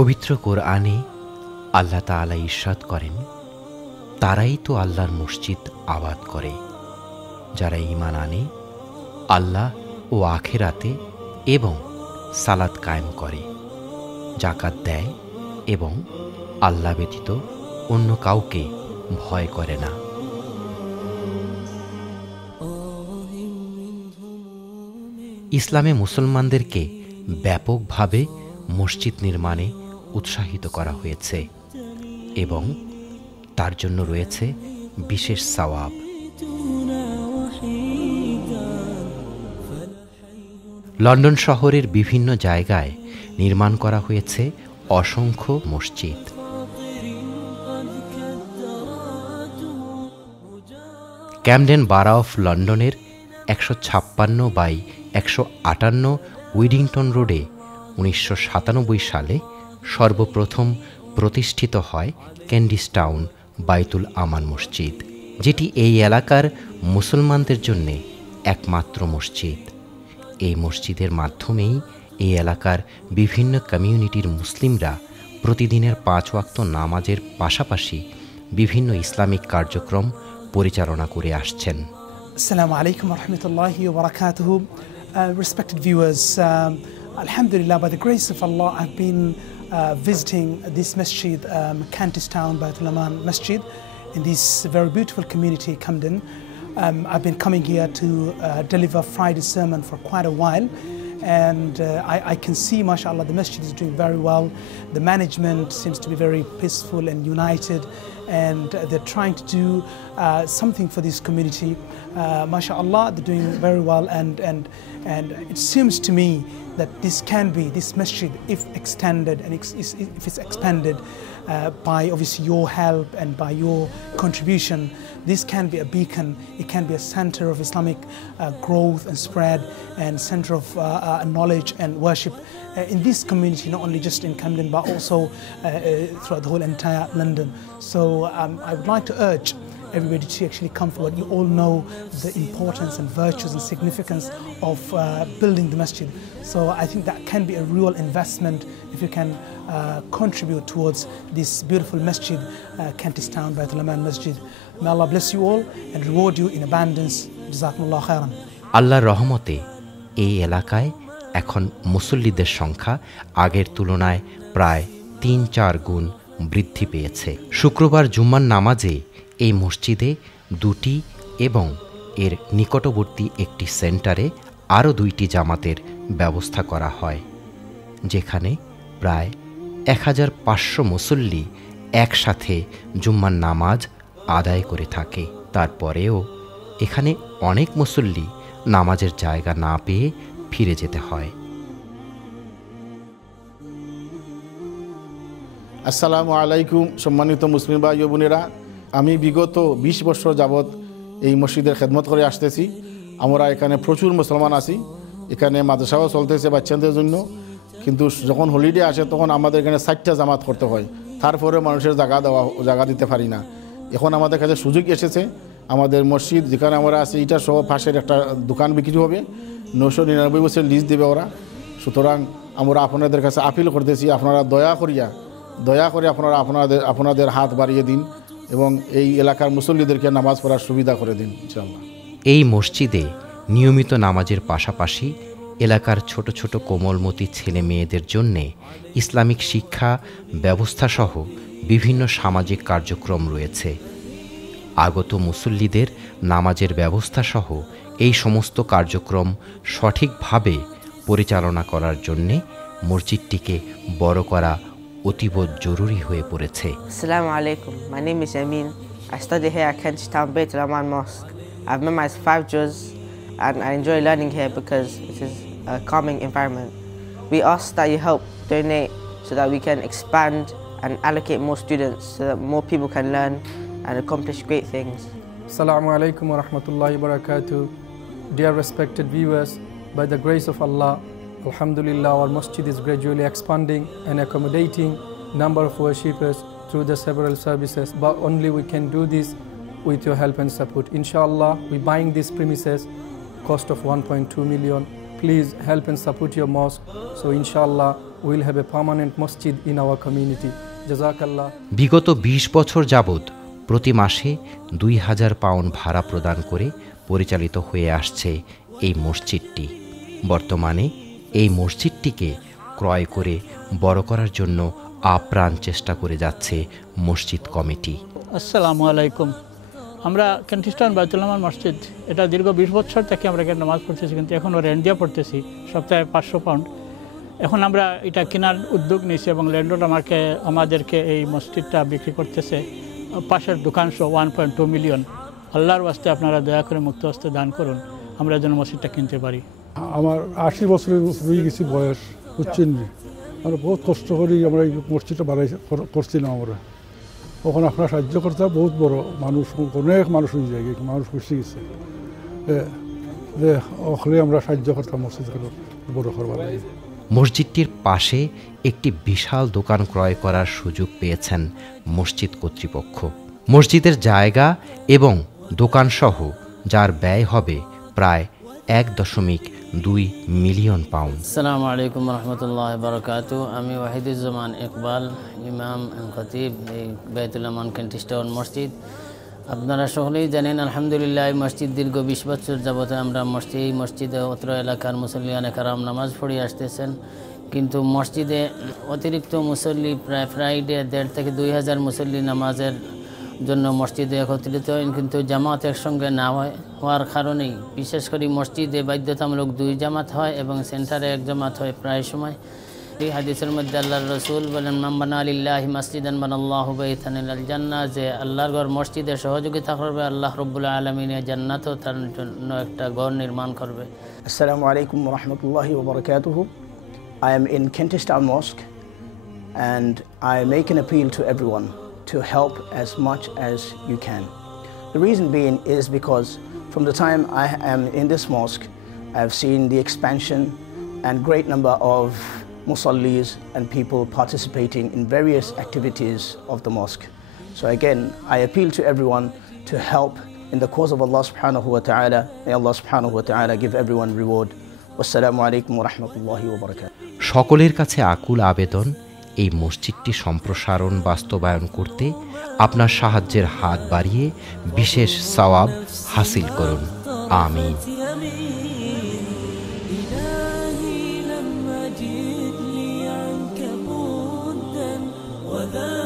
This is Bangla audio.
পবিত্র কোরআনে আল্লাহ তাআলা ইরশাদ করেন, তারাই তো আল্লাহর মসজিদ আবাদ করে যারা ঈমান আনে আল্লাহ ও আখিরাতে এবং সালাত কায়েম করে, যাকাত দেয় এবং আল্লাহ ব্যতীত অন্য কাউকে ভয় করে না। ইসলামে মুসলমানদেরকে ব্যাপকভাবে মসজিদ নির্মাণে উৎসাহিত করা হয়েছে এবং তার জন্য রয়েছে বিশেষ সওয়াব। লন্ডন শহরের বিভিন্ন জায়গায় নির্মাণ করা হয়েছে অসংখ্য মসজিদ। ক্যামডেন বারা অফ লন্ডনের 156/158 উইডিংটন রোডে 1997 সালে সর্বপ্রথম প্রতিষ্ঠিত হয় ক্যান্ডিসটাউন বাইতুল আমান মসজিদ, যেটি এই এলাকার মুসলমানদের জন্যে একমাত্র মসজিদ। এই মসজিদের মাধ্যমেই এই এলাকার বিভিন্ন কমিউনিটির মুসলিমরা প্রতিদিনের 5 ওয়াক্ত নামাজের পাশাপাশি বিভিন্ন ইসলামিক কার্যক্রম পরিচালনা করে আসছেন। Assalamu alaikum wa rahmatullahi wa barakatuhu. Respected viewers, alhamdulillah, by the grace of Allah, I've been visiting this masjid, Cantistown Baitul Aman Masjid, in this very beautiful community, Camden. I've been coming here to deliver Friday sermon for quite a while, and I can see, mashallah, the masjid is doing very well. The management seems to be very peaceful and united, and they're trying to do something for this community. Mashallah, they're doing very well, and it seems to me that this masjid, if extended and if it's expanded by obviously your help and by your contribution, this can be a beacon. It can be a center of Islamic growth and spread, and center of knowledge and worship in this community, not only just in Camden but also throughout the whole entire London. So I would like to urge everybody to actually come forward. You all know the importance and virtues and significance of building the masjid. So I think that can be a real investment if you can contribute towards this beautiful masjid, Cantistown Baitul Aman Masjid. May Allah bless you all and reward you in abundance. Jazakumullah khairan. আল্লাহর রহমতে এই এলাকায় এখন মুসল্লিদের সংখ্যা আগের তুলনায় প্রায় 3-4 গুণ বৃদ্ধি পেয়েছে। শুক্রবার জুম্মার নামাজে এই মসজিদে 2টি এবং এর নিকটবর্তী একটি সেন্টারে আরও 2টি জামাতের ব্যবস্থা করা হয়, যেখানে প্রায় 1500 মুসল্লি একসাথে জুম্মার নামাজ আদায় করে থাকে। তারপরেও এখানে অনেক মুসল্লি নামাজের জায়গা না পেয়ে ফিরে যেতে হয়। আসসালামু আলাইকুম সম্মানিত মুসলিম ভাই ও বোনেরা, আমি বিগত 20 বছর যাবৎ এই মসজিদের খেদমত করে আসতেছি। আমরা এখানে প্রচুর মুসলমান আছি, এখানে মাদ্রাসাও চলতেছে বাচ্চাদের জন্য, কিন্তু যখন হলিডে আসে তখন আমাদের এখানে 60টা জামাত করতে হয়, তারপরে মানুষের জায়গা দিতে পারি না। এখন আমাদের কাছে সুযোগ এসেছে, আমাদের মসজিদ যেখানে আমরা আছি এটা সহ পাশের একটা দোকান বিক্রি হবে, 999 বছর লিজ দেবে ওরা। সুতরাং আমরা আপনাদের কাছে আপিল করতেছি, আপনারা দয়া করে আপনাদের হাত বাড়িয়ে দিন এবং এই এলাকার মুসল্লিদেরকে নামাজ পড়ার সুবিধা করে দিন ইনশাআল্লাহ। এই মসজিদে নিয়মিত নামাজের পাশাপাশি এলাকার ছোট ছোট কোমলমতি ছেলে মেয়েদের জন্যে ইসলামিক শিক্ষা ব্যবস্থাসহ বিভিন্ন সামাজিক কার্যক্রম রয়েছে। আগত মুসল্লিদের নামাজের ব্যবস্থাসহ এই সমস্ত কার্যক্রম সঠিকভাবে পরিচালনা করার জন্যে মসজিদটিকে বড় করা অতীব জরুরি হয়ে পড়েছে। Assalamu alaikum. My name is Amin. I study here at Cantistown Baitul Aman Mosque. I've memorized 5 juz and I enjoy learning here because it is a calming environment. We ask that you help donate so that we can expand and allocate more students so that more people can learn and accomplish great things. Assalamu alaikum wa rahmatullahi wa barakatuh. Dear respected viewers, by the grace of Allah, alhamdulillah, our masjid is gradually expanding and accommodating number of worshippers through the several services, but only we can do this with your help and support. Inshallah, we're buying these premises, cost of 1.2 million. Please help and support your mosque, so inshallah we will have a permanent masjid in our community. Jazakallah. বিগত ২০ বছর যাবৎ প্রতি মাসে ২,০০০ পাউন্ড ভাড়া প্রদান করে পরিচালিত হয়ে আসছে এই মসজিদটি। বর্তমানে এই মসজিদটিকে ক্রয় করে বড় করার জন্য আপ্রাণ চেষ্টা করে যাচ্ছে মসজিদ কমিটি। আসসালামু আলাইকুম। আমরা কেন্টিস্টাউন বাইতুল আমান মসজিদ, এটা দীর্ঘ ২০ বছর থেকে আমরা এখানে নামাজ পড়তেছি, কিন্তু এখনও রেন্ট দিয়ে পড়তেছি সপ্তাহে ৫০০ পাউন্ড। এখন আমরা এটা কেনার উদ্যোগ নিয়েছি এবং ল্যান্ডলর্ড আমাদেরকে এই মসজিদটা বিক্রি করতেছে পাশের দোকান সহ 1.2 মিলিয়ন। আল্লাহর ওয়াস্তে আপনারা দয়া করে মুক্ত হস্তে দান করুন, আমরা যেন মসজিদটা কিনতে পারি। আমার ৮০ বছরের হয়ে গেছি বয়স, বুঝছেন। আমরা বহুত কষ্ট করি আমরা এই মসজিদটা করছিলাম। আমরা ওখানে আপনার সাহায্য করতে বহুত বড় মানুষ, অনেক মানুষ হয়ে যায়, মানুষ খুশি গেছে যে ওখানে আমরা সাহায্য করতাম মসজিদ বড় করবার লাগে। মসজিদটির পাশে একটি বিশাল দোকান ক্রয় করার সুযোগ পেয়েছেন মসজিদ কর্তৃপক্ষ। মসজিদের জায়গা এবং দোকানসহ যার ব্যয় হবে প্রায় ১.২ মিলিয়ন পাউন্ড। আসসালামু আলাইকুম রহমতুল্লাহ বারাকাতু। আমি ওয়াহিদুজ্জামান ইকবাল, ইমাম খতিব এই বাইতুল আমান কেন্টিস্টাউন মসজিদ। আপনারা সকলেই জানেন আলহামদুলিল্লাহ এই মসজিদ দীর্ঘ ২০ বছর যাবতে আমরা এই মসজিদে অত্র এলাকার মুসল্লিয়ানে কারাম নামাজ পড়ে আসতেছেন, কিন্তু মসজিদে অতিরিক্ত মুসল্লি প্রায় ফ্রাইডে ১,৫০০ থেকে ২,০০০ মুসল্লি নামাজের জন্য মসজিদে একত্রিত হয়, কিন্তু জামাত একসঙ্গে না হওয়ার কারণেই বিশেষ করে মসজিদে বাধ্যতামূলক ২ জামাত হয় এবং সেন্টারে ১ জামাত হয় প্রায় সময়। এই হাদিসের মধ্যে আল্লাহর রসুল বলেন, মান বানা লিল্লাহি মাসজিদান বানাল্লাহু বাইতান ইলাল জান্নাহ, যে আল্লাহর ঘর মসজিদে সহযোগিতা করবে আল্লাহ রাব্বুল আলামিন জান্নাতও তার জন্য একটা ঘর নির্মাণ করবে। Assalamu alaikum wa rahmatullahi wa barakatuhu. I am in Kentish Town Mosque and I make an appeal to everyone to help as much as you can. The reason being is because from the time I am in this mosque, I've seen the expansion and great number of musallis and people participating in various activities of the mosque. So again, I appeal to everyone to help in the cause of Allah subhanahu wa ta'ala. May Allah subhanahu wa ta'ala give everyone reward. Wassalamu alaikum wa rahmatullahi wa barakatuh. সকলের কাছে আকুল আবেদন, এই মসজিদটি সম্প্রসারণ বাস্তবায়ন করতে আপনার সাহায্যের হাত বাড়িয়ে বিশেষ সওয়াব হাসিল করুন। আমিন। وذا